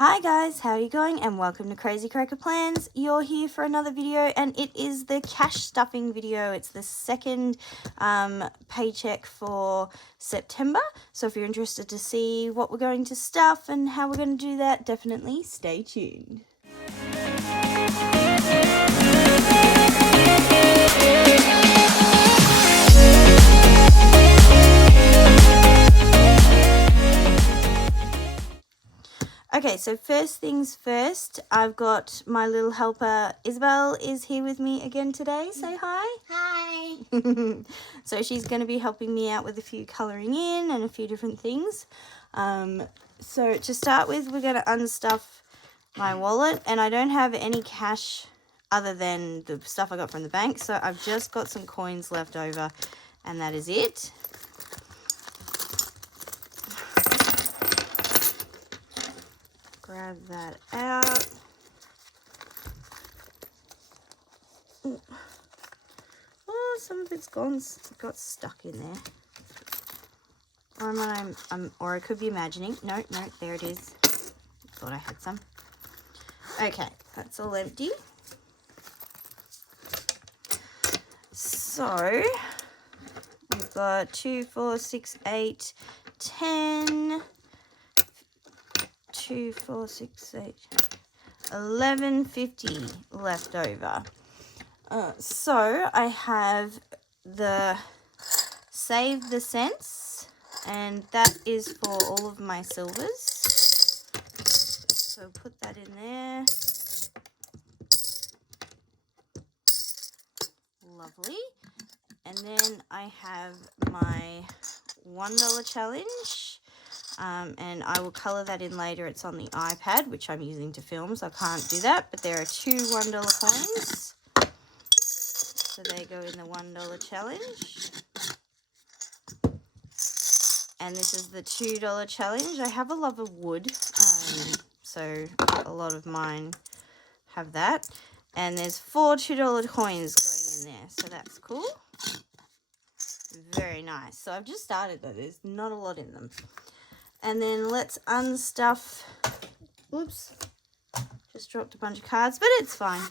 Hi guys, how are you going? And welcome to Crazy Cracker Plans. You're here for another video and it is the cash stuffing video. It's the second paycheck for September. So if you're interested to see what we're going to stuff and how we're going to do that, definitely stay tuned. Okay, so first things first, I've got my little helper, Isabel, is here with me again today. Say hi. Hi. So she's going to be helping me out with a few colouring in and a few different things. So to start with, we're going to unstuff my wallet, and I don't have any cash other than the stuff I got from the bank, so I've just got some coins left over, and that is it. Grab that out. Ooh. Oh, some of it's got stuck in there. Or I could be imagining. No, there it is. Thought I had some. Okay, that's all empty. So we've got 2, 4, 6, 8, 10. 2, 4, 6, 8, 11.50 left over. So I have the Save the Cents, and that is for all of my silvers. So put that in there. Lovely. And then I have my $1 challenge. And I will colour that in later. It's on the iPad, which I'm using to film, so I can't do that. But there are 2 $1 coins. So they go in the $1 challenge. And this is the $2 challenge. I have a love of wood, so a lot of mine have that. And there's 4 $2 coins going in there, so that's cool. Very nice. So I've just started though. There's not a lot in them. And then let's unstuff. Oops. Just dropped a bunch of cards, but it's fine.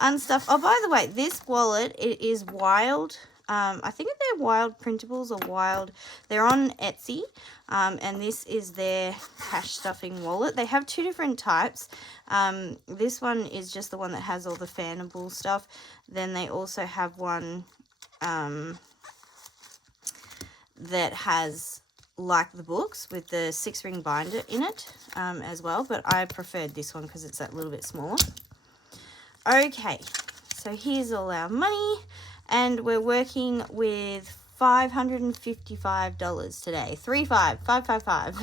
Unstuff. Oh, by the way, this wallet, it is Wild. I think they're Wild Printables or Wild. They're on Etsy. And this is their cash stuffing wallet. They have 2 different types. This one is just the one that has all the fanable stuff. Then they also have one that has, like the books, with the 6-ring binder in it as well, but I preferred this one because it's that little bit smaller. Okay, so here's all our money, and we're working with $555 today. 555.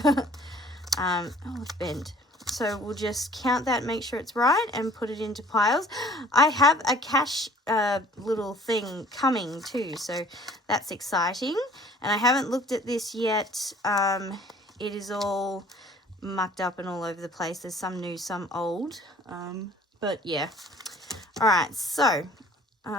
Oh, it's bent. So we'll just count that, make sure it's right, and put it into piles. I have a cash little thing coming too, so that's exciting. And I haven't looked at this yet. It is all mucked up and all over the place. There's some new, some old. But yeah. All right, so do you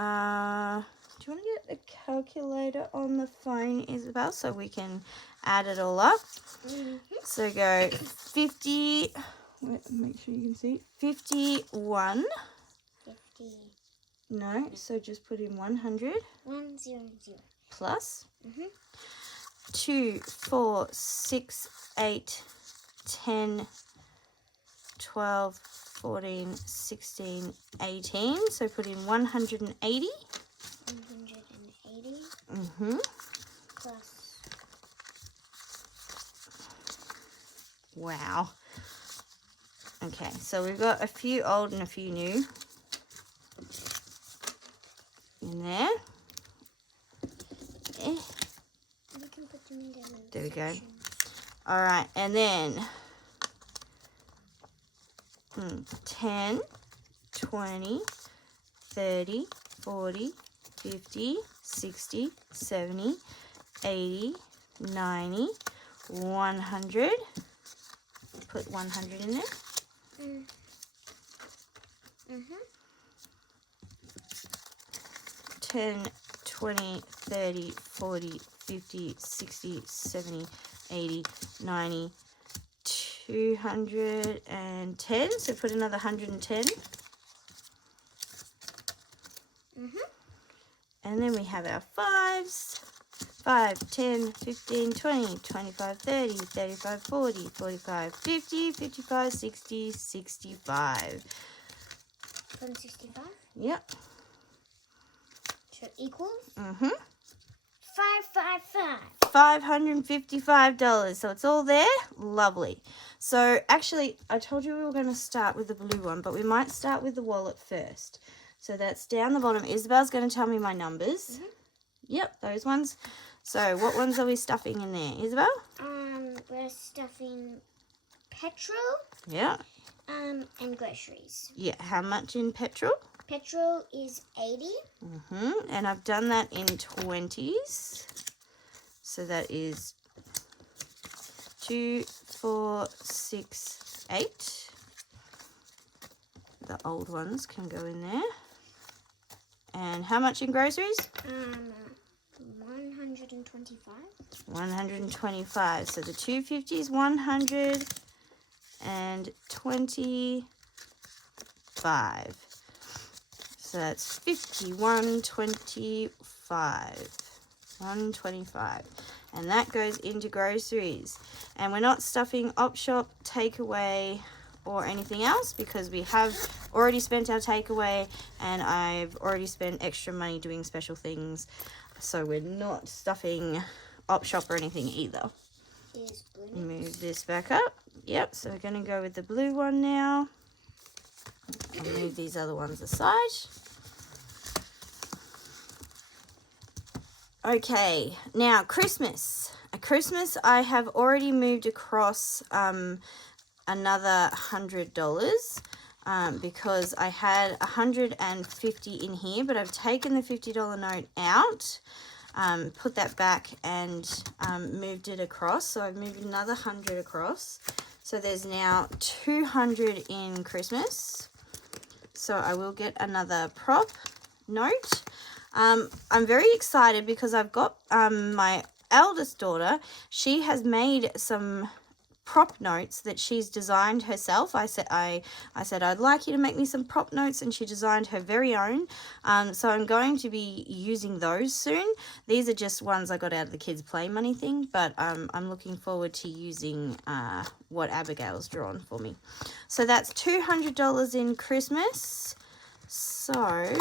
want to get a calculator on the phone, Isabel, so we can add it all up? Mm-hmm. So go 50... Make sure you can see. 51. 50. No, so just put in 100. 100. Plus. Mm-hmm. 2, 4, 6, 8, 10, 12, 14, 16, 18. So put in 180. 180. Mm-hmm. Plus. Wow. Okay, so we've got a few old and a few new in there. You can put them in there we go. All right, and then 10, 20, 30, 40, 50, 60, 70, 80, 90, 100. Put 100 in there. Mm-hmm. 10, 20, 30, 40, 50, 60, 70, 80, 90, 210. So put another 110. And then we have our 5s. 5, 10, 15, 20, 25, 30, 35, 40, 45, 50, 55, 60, 65. 165? Yep. So equals? 555. $555. So it's all there. Lovely. So actually, I told you we were going to start with the blue one, but we might start with the wallet first. So that's down the bottom. Isabel's going to tell me my numbers. Yep, those ones. So what ones are we stuffing in there, Isabel? We're stuffing petrol. Yeah. And groceries. Yeah. How much in petrol? Petrol is 80. And I've done that in 20s. So that is 2, 4, 6, 8. The old ones can go in there. And how much in groceries? 125. 125. So the 250 is 125. So that's 125. 125. And that goes into groceries. And we're not stuffing op shop, takeaway, or anything else because we have already spent our takeaway and I've already spent extra money doing special things. So we're not stuffing op shop or anything either. Move this back up. Yep, so we're going to go with the blue one now. I'll move these other ones aside. Okay, now Christmas. At Christmas, I have already moved across another $100 because I had 150 in here, but I've taken the $50 note out, put that back and moved it across. So I've moved another 100 across. So there's now 200 in Christmas. So I will get another prop note. I'm very excited because I've got my eldest daughter. She has made some prop notes that she's designed herself. I said I'd like you to make me some prop notes, and she designed her very own. So I'm going to be using those soon. These are just ones I got out of the kids' play money thing, but I'm looking forward to using what Abigail's drawn for me. So that's $200 in Christmas. So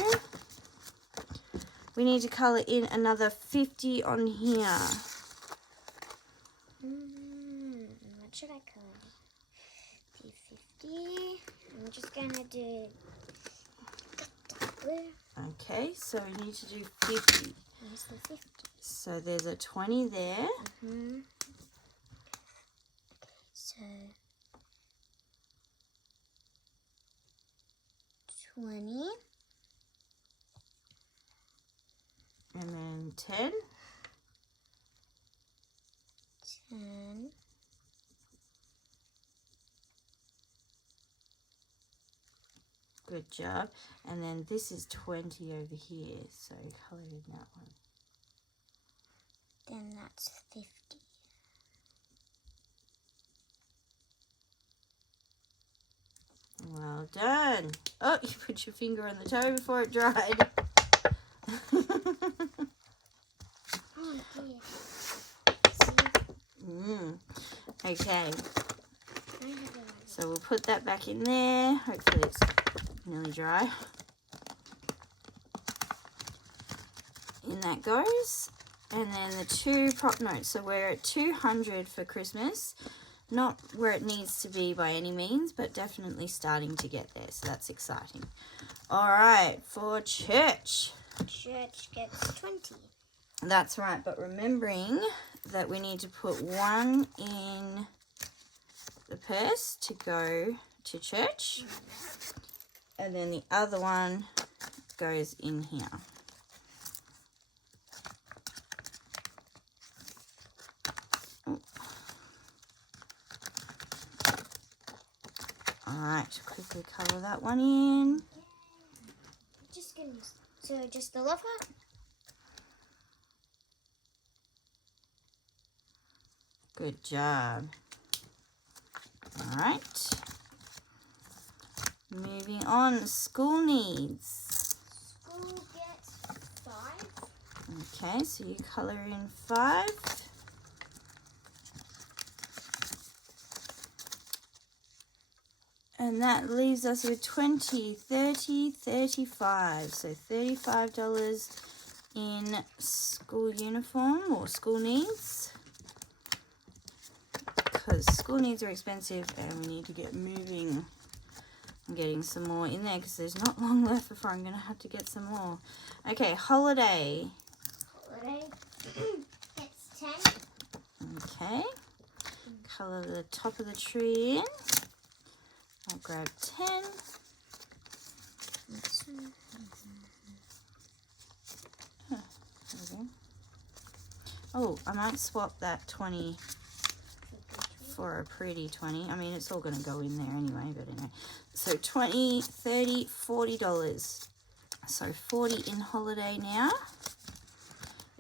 we need to colour in another 50 on here. What should I color? 50. I'm just gonna do dark blue. Okay, so we need to do 50. Where's the 50? So there's a 20 there. So 20. And then 10. 10. Good job. And then this is 20 over here. So colour in that one. Then that's 50. Well done. Oh, you put your finger on the toe before it dried. Oh dear. Okay. So we'll put that back in there. Hopefully it's nearly dry. In that goes. And then the 2 prop notes. So we're at 200 for Christmas. Not where it needs to be by any means, but definitely starting to get there. So that's exciting. All right, for church. Church gets 20. That's right, but remembering that we need to put one in the purse to go to church, and then the other one goes in here. All right, quickly color that one in. So just the love heart? Good job. right. Moving on, school needs. School gets 5. Okay, so you colour in 5. And that leaves us with 20, 30, 35. So $35 in school uniform or school needs. Because school needs are expensive and we need to get moving. I'm getting some more in there because there's not long left before I'm going to have to get some more. Okay, holiday. Holiday gets 10. Okay. Colour the top of the tree in. I'll grab 10. Huh, there we go. Oh, I might swap that 20 for a pretty 20. I mean, it's all going to go in there anyway, but anyway. So $20, $30, $40. So 40 in holiday now.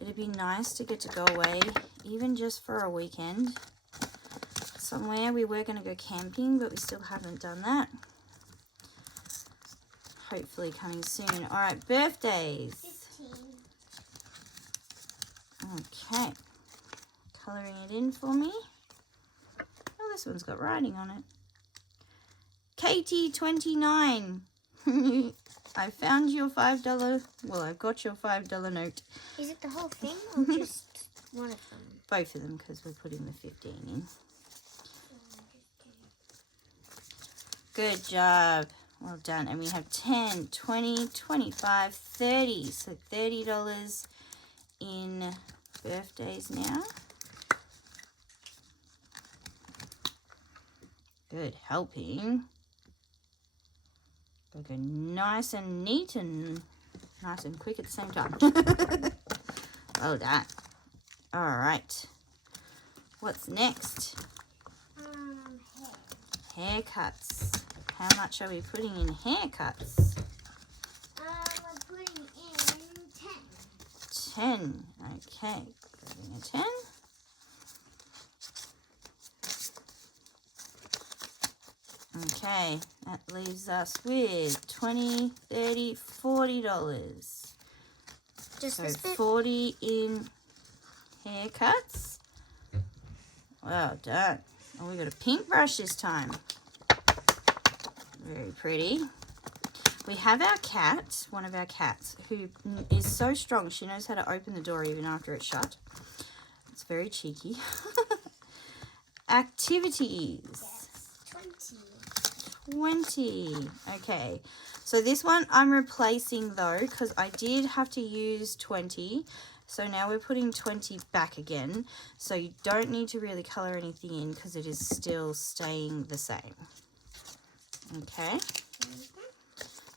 It'd be nice to get to go away, even just for a weekend. Somewhere. We were going to go camping, but we still haven't done that. Hopefully coming soon. All right, birthdays. 15. Okay. Colouring it in for me. Oh, this one's got writing on it. Katie, 29. I found your $5. Well, I've got your $5 note. Is it the whole thing or just one of them? Both of them, because we're putting the 15 in. Good job. Well done. And we have 10, 20, 25, 30. So $30 in birthdays now. Good helping. Gotta go nice and neat and nice and quick at the same time. Well done. All right. What's next? Hair. Haircuts. How much are we putting in haircuts? We're putting in 10. 10. Okay. Putting a 10. Okay. That leaves us with $20, $30, $40. Just So this bit? 40 in haircuts. Well done. Oh, we got a pink brush this time. Very pretty. We have our cat, one of our cats, who is so strong. She knows how to open the door even after it's shut. It's very cheeky. Activities. Yes, 20. Okay. So this one I'm replacing though because I did have to use 20. So now we're putting 20 back again. So you don't need to really colour anything in because it is still staying the same. Okay.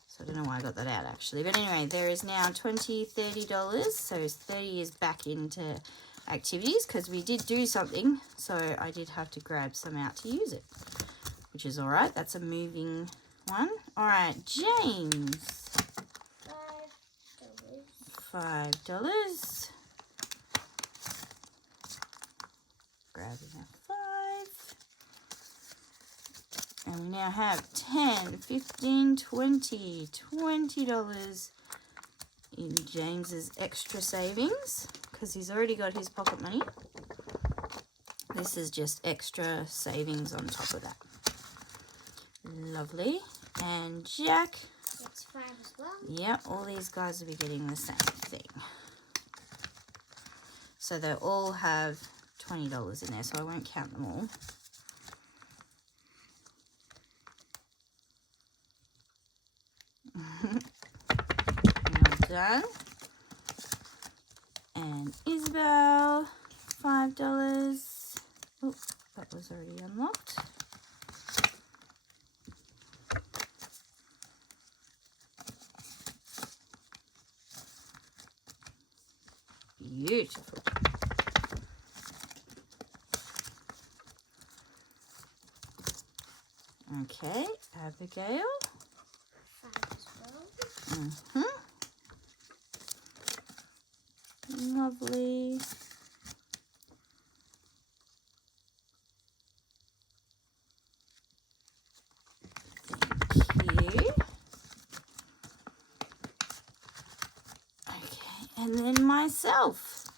So I don't know why I got that out actually. But anyway, there is now $20, $30. So 30 is back into activities because we did do something. So I did have to grab some out to use it, which is all right. That's a moving one. All right, James. $5. Grabbing a 5. And we now have 10, 15, 20, $20 in James's extra savings because he's already got his pocket money. This is just extra savings on top of that. Lovely. And Jack. That's 5 as well. Yeah, all these guys will be getting the same thing. So they all have $20 in there, so I won't count them all. Well done. And Isabel, $5. Oh, that was already unlocked. Beautiful. Okay, Abigail. 5 as well. Lovely. cute. Okay, and then myself.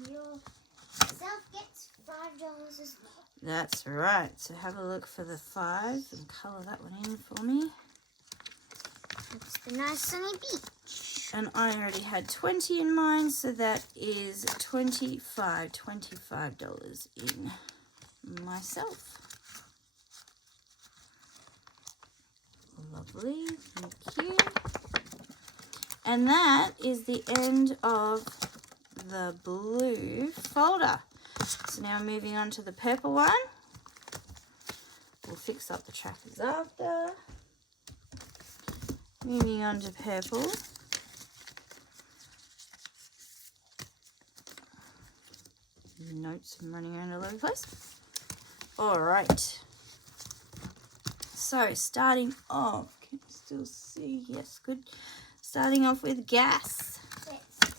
Yourself gets $5 as well. That's right. So have a look for the 5 and colour that one in for me. That's the nice sunny beach. And I already had 20 in mine, so that is $25 in myself. Lovely, thank you. And that is the end of the blue folder. So now moving on to the purple one. We'll fix up the trackers after. Moving on to purple. Notes, I'm running around all over the place. All right. So starting off, can you still see? Yes, good. Starting off with gas. That's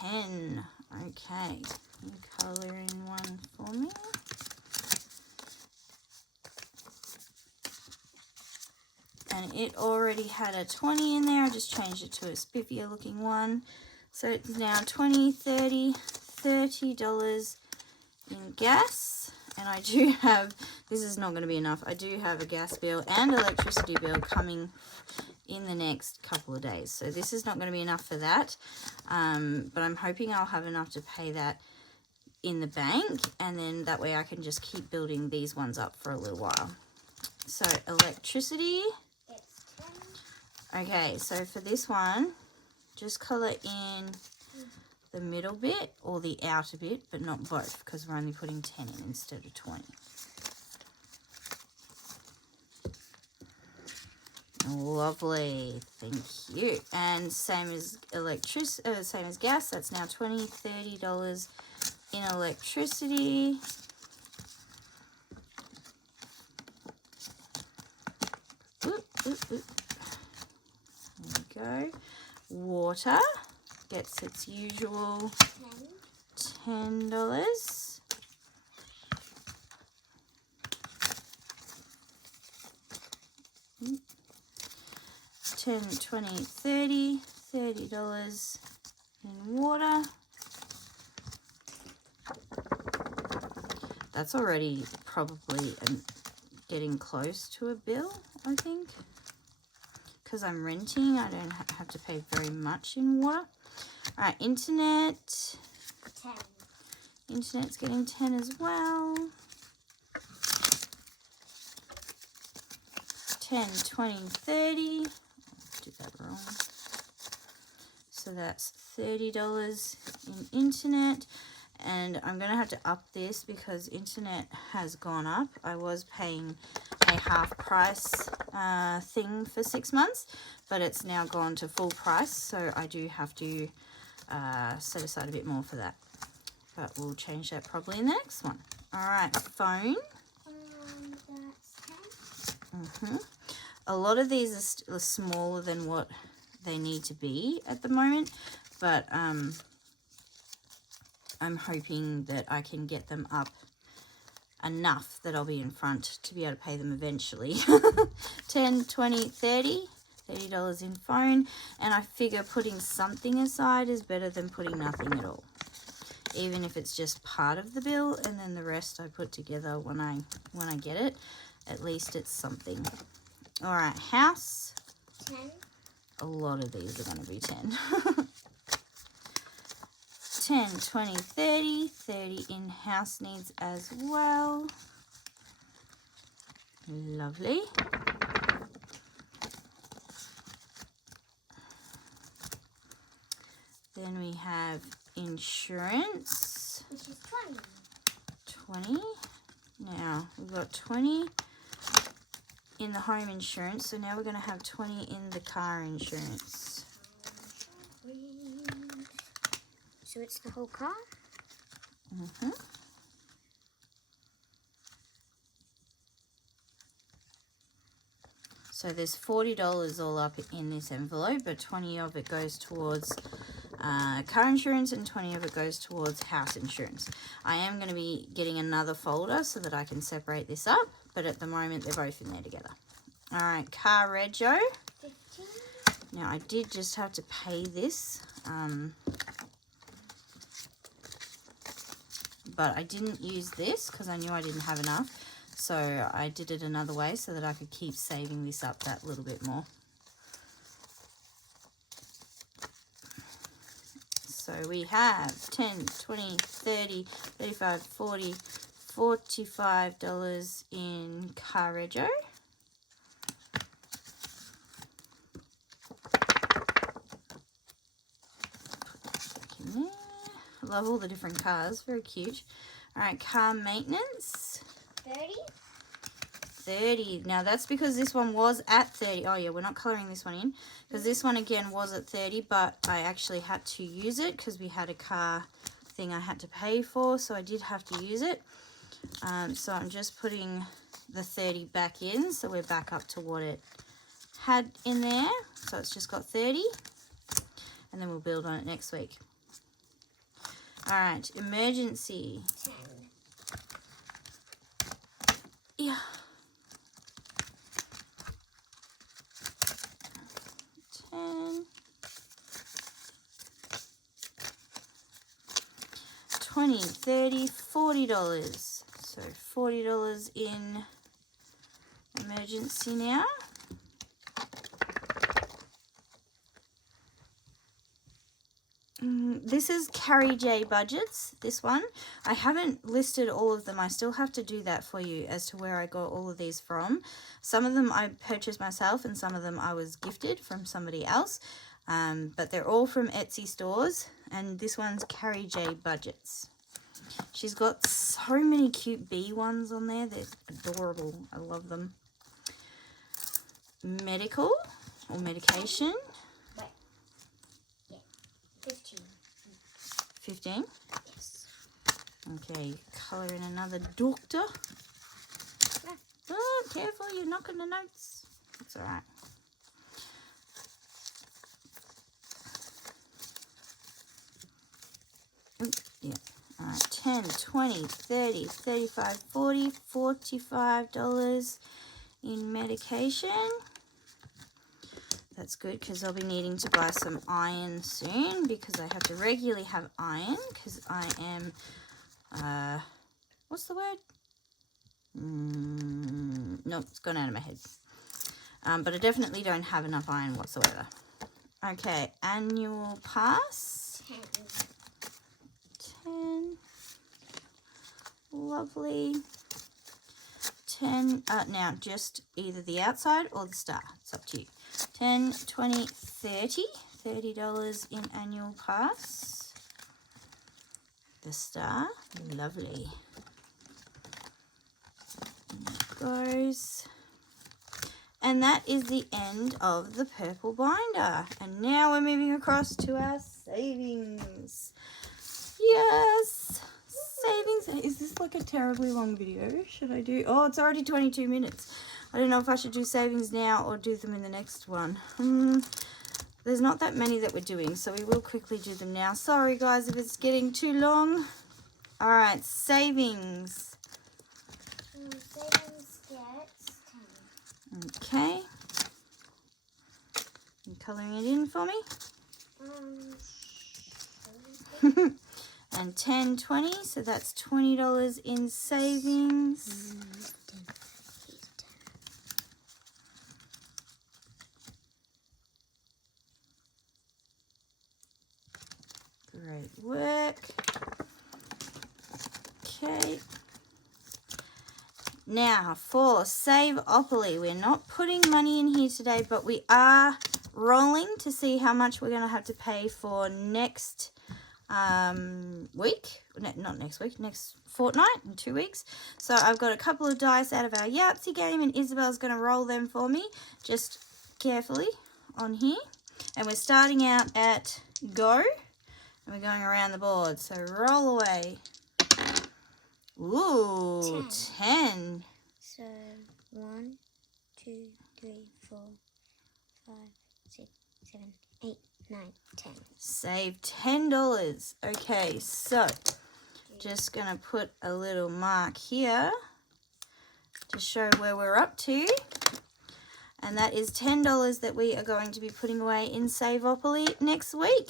10. 10. Okay. You colour in one for me. And it already had a 20 in there. I just changed it to a spiffier looking one. So it's now $30 in gas. And I do have, this is not going to be enough, I do have a gas bill and electricity bill coming in the next couple of days. So this is not going to be enough for that. But I'm hoping I'll have enough to pay that in the bank. And then that way I can just keep building these ones up for a little while. So electricity. It's 10. Okay, so for this one, just colour in the middle bit or the outer bit, but not both, because we're only putting 10 in instead of 20. Lovely, thank you. And same as same as gas. That's now $30 in electricity. Oop, oop, oop. There we go. Water gets its usual $10. 10, 20, 30, $30 in water. That's already probably getting close to a bill, I think. Because I'm renting, I don't have to pay very much in water. All right, internet. 10. Internet's getting 10 as well. 10, 20, 30. Did that wrong. So that's $30 in internet. And I'm going to have to up this because internet has gone up. I was paying a half price thing for 6 months, but it's now gone to full price. So I do have to set aside a bit more for that. But we'll change that probably in the next one. All right, phone. That's 10. A lot of these are still smaller than what they need to be at the moment, but I'm hoping that I can get them up enough that I'll be in front to be able to pay them eventually. 10, 20, 30. $30 in phone, and I figure putting something aside is better than putting nothing at all. Even if it's just part of the bill and then the rest I put together when I get it, at least it's something. All right, house. 10. A lot of these are going to be 10. 10, 20, 30. 30 in house needs as well. Lovely. Then we have insurance. Which is 20. 20. Now, we've got 20 in the home insurance, so now we're going to have 20 in the car insurance. So it's the whole car? So there's $40 all up in this envelope, but 20 of it goes towards car insurance and 20 of it goes towards house insurance. I am going to be getting another folder so that I can separate this up, but at the moment they're both in there together. All right, car rego. 15. Now I did just have to pay this, but I didn't use this because I knew I didn't have enough. So I did it another way so that I could keep saving this up that little bit more. So we have 10, 20, 30, 35, 40, $45 in car rego. I love all the different cars, very cute. All right, car maintenance. 30. 30. Now that's because this one was at 30. Oh yeah, we're not coloring this one in because this one again was at 30, but I actually had to use it because we had a car thing I had to pay for, so I did have to use it. So I'm just putting the 30 back in, so we're back up to what it had in there. So it's just got 30, and then we'll build on it next week. All right, emergency. 10. Yeah. 10. 20, 30, $40. So $40 in emergency now. This is Carrie J budgets, this one. I haven't listed all of them. I still have to do that for you as to where I got all of these from. Some of them I purchased myself and some of them I was gifted from somebody else. But they're all from Etsy stores, and this one's Carrie J budgets. She's got so many cute bee ones on there. They're adorable. I love them. Medical or medication. Wait. Yeah. 15. 15. Yes. Okay, colour in another doctor. Yeah. Oh, careful, you're knocking the notes. That's all right. Yeah. All right, 10, 20, 30, 35, 40, $45 in medication. That's good because I'll be needing to buy some iron soon because I have to regularly have iron because I am, what's the word? No, it's gone out of my head. But I definitely don't have enough iron whatsoever. Okay, annual pass. 10. 10. Lovely. 10. Now, just either the outside or the star. It's up to you. 10, 20, 30. $30 in annual pass. The star. Lovely. And it goes. And that is the end of the purple binder. And now we're moving across to our savings. Yes, savings. Is this like a terribly long video? Should I do? Oh, it's already 22 minutes. I don't know if I should do savings now or do them in the next one. There's not that many that we're doing, so we will quickly do them now. Sorry, guys, if it's getting too long. All right, savings. Savings gets 10. Okay. You colouring it in for me? And 10, 20, so that's $20 in savings. Great work. Okay. Now for Saveopoly, we're not putting money in here today, but we are rolling to see how much we're going to have to pay for next week. Not next week, next fortnight, in 2 weeks. So I've got a couple of dice out of our Yahtzee game, and Isabel's going to roll them for me just carefully on here. And we're starting out at go, and we're going around the board. So roll away. Ooh, 10. So 1, 2, 3, 4, 5, 6, 7, 8, 9, 10. Save $10. Okay, so just gonna put a little mark here to show where we're up to. And that is $10 that we are going to be putting away in Saveopoly next week.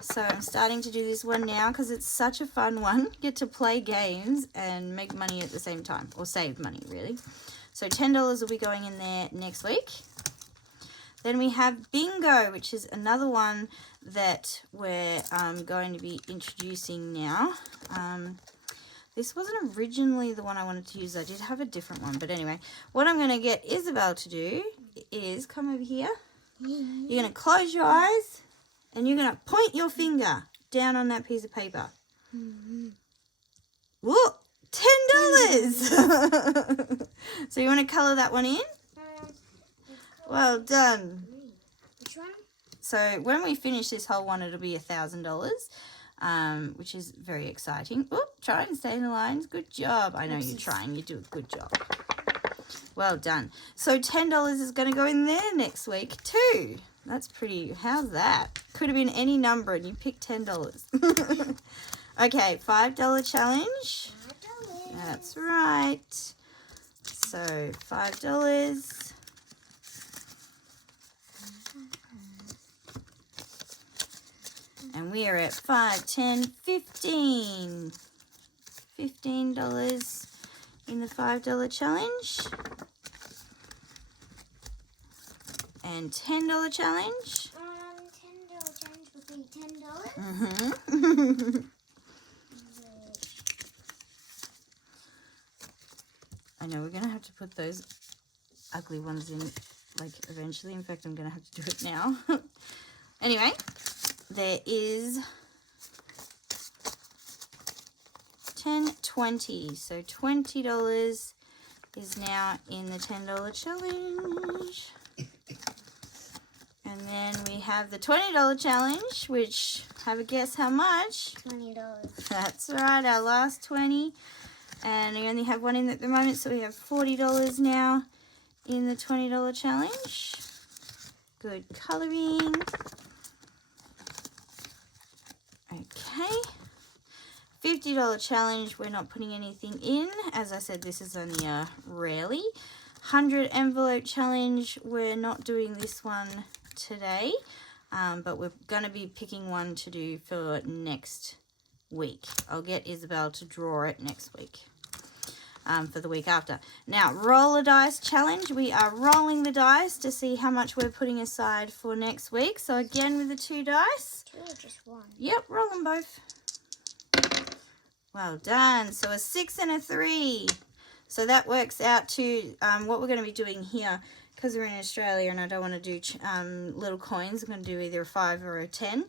So I'm starting to do this one now because it's such a fun one. Get to play games and make money at the same time, or save money really. So $10 will be going in there next week. Then we have Bingo, which is another one that we're going to be introducing now. This wasn't originally the one I wanted to use. I did have a different one. But anyway, what I'm going to get Isabel to do is come over here. You're going to close your eyes and you're going to point your finger down on that piece of paper. Whoa, $10. So you want to colour that one in? Well done. Which one? So when we finish this whole one, it'll be $1,000. Which is very exciting. Oh, try and stay in the lines. Good job. I know you're trying. You do a good job. Well done. So $10 is going to go in there next week too. That's pretty. How's that? Could have been any number and you picked $10. Okay, $5 challenge. $5. That's right. So $5. And we are at 5, 10, 15. $15 in the $5 challenge. And $10 challenge. $10 challenge would be $10. Mm-hmm. I know we're going to have to put those ugly ones in, like, eventually. In fact, I'm going to have to do it now. Anyway, there is 10, 20. So $20 is now in the $10 challenge. And then we have the $20 challenge, which, have a guess how much? $20. That's right, our last 20. And we only have one in at the moment, so we have $40 now in the $20 challenge. Good colouring. Okay. $50 challenge, we're not putting anything in. As I said, this is only a rarely. 100 envelope challenge, we're not doing this one today, but we're going to be picking one to do for next week. I'll get Isabel to draw it next week. For the week after. Now, roll a dice challenge. We are rolling the dice to see how much we're putting aside for next week. So again with the 2 dice. 2 or just 1? Yep, roll them both. Well done. So a 6 and a 3. So that works out to what we're going to be doing here, because we're in Australia and I don't want to do little coins. I'm going to do either a 5 or a 10.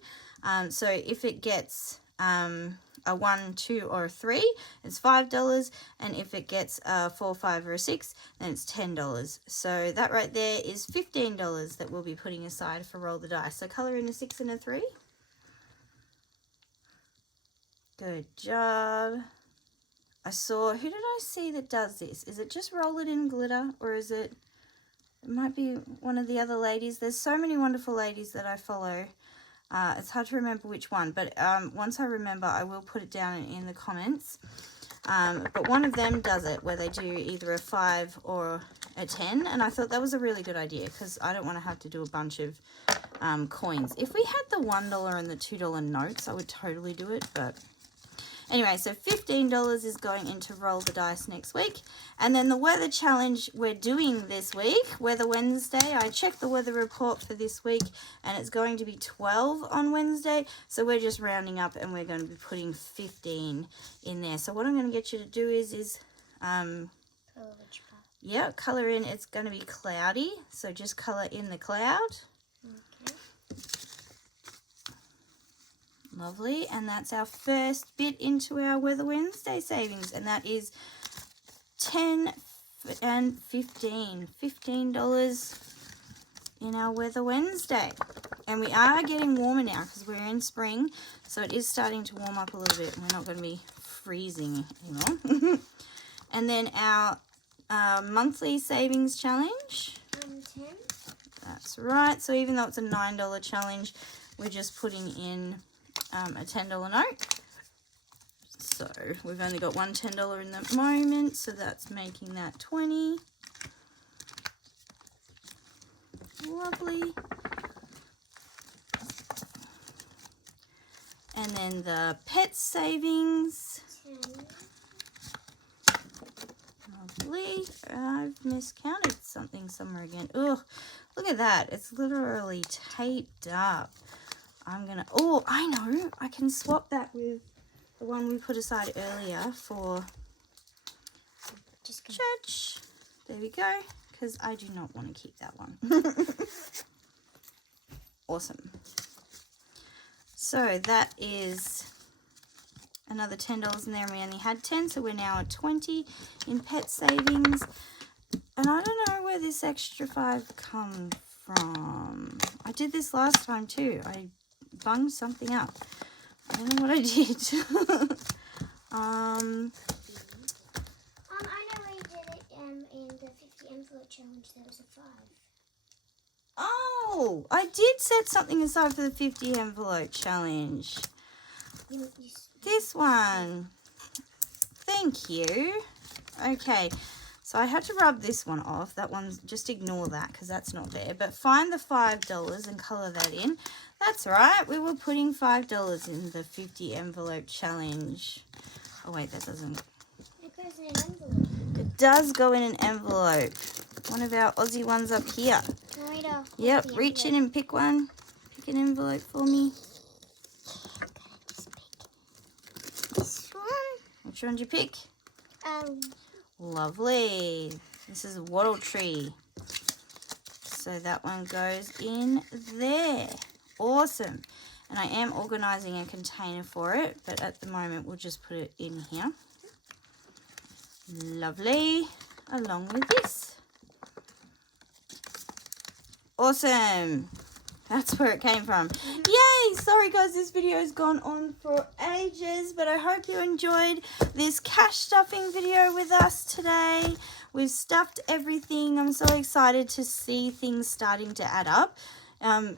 So if it gets a 1, 2, or a 3, it's $5, and if it gets a 4, 5, or a 6, then it's $10. So that right there is $15 that we'll be putting aside for roll the dice. So colour in a 6 and a 3. Good job. I saw, who did I see that does this? Is it just roll it in glitter, or is it might be one of the other ladies. There's so many wonderful ladies that I follow. It's hard to remember which one, but once I remember, I will put it down in the comments. But one of them does it where they do either a 5 or a 10, and I thought that was a really good idea because I don't want to have to do a bunch of coins. If we had the $1 and the $2 notes, I would totally do it, but anyway, so $15 is going into roll the dice next week. And then the weather challenge we're doing this week, Weather Wednesday. I checked the weather report for this week and it's going to be 12 on Wednesday. So we're just rounding up and we're going to be putting 15 in there. So what I'm going to get you to do is yeah, colour in. It's going to be cloudy. So just colour in the cloud. Okay. Lovely, and that's our first bit into our Weather Wednesday savings, and that is 10 and 15. $15 in our Weather Wednesday. And we are getting warmer now because we're in spring, so it is starting to warm up a little bit, and we're not going to be freezing anymore. And then our monthly savings challenge. 10. That's right, so even though it's a $9 challenge, we're just putting in a $10 note. So we've only got one $10 in the moment, so that's making that 20. Lovely. And then the pet savings. 10. Lovely. I've miscounted something somewhere again. Ugh, look at that. It's literally taped up. I'm gonna, oh, I know. I can swap that with the one we put aside earlier for Just gonna... church. There we go. Because I do not want to keep that one. Awesome. So that is another $10 in there, and we only had 10, so we're now at 20 in pet savings. And I don't know where this extra 5 come from. I did this last time too. I bunged something up. I don't know what I did. I know we did it in the 50 envelope challenge. There was a 5. Oh, I did set something aside for the 50 envelope challenge. This one. Thank you. Okay, so I had to rub this one off. That one's, just ignore that because that's not there. But find the $5 and colour that in. That's right, we were putting $5 in the 50 envelope challenge. Oh wait, that doesn't. It goes in an envelope. It does go in an envelope. One of our Aussie ones up here. Narita, Yep, reach in and pick one. Pick an envelope for me. This one. Which one did you pick? Um. Lovely. This is a wattle tree. So that one goes in there. Awesome. And I am organising a container for it, but at the moment we'll just put it in here. Lovely. Along with this. Awesome. That's where it came from. Yay! Sorry guys, this video has gone on for ages, but I hope you enjoyed this cash stuffing video with us today. We've stuffed everything. I'm so excited to see things starting to add up.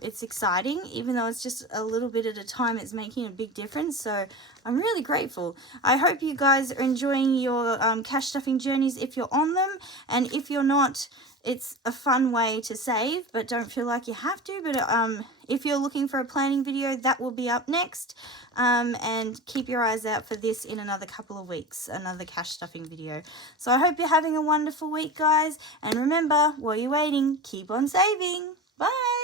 It's exciting, even though it's just a little bit at a time, it's making a big difference. So I'm really grateful. I hope you guys are enjoying your cash stuffing journeys if you're on them, and if you're not, it's a fun way to save, but don't feel like you have to. But if you're looking for a planning video, that will be up next. And keep your eyes out for this in another couple of weeks, another cash stuffing video. So I hope you're having a wonderful week, guys. And remember, while you're waiting, keep on saving. Bye.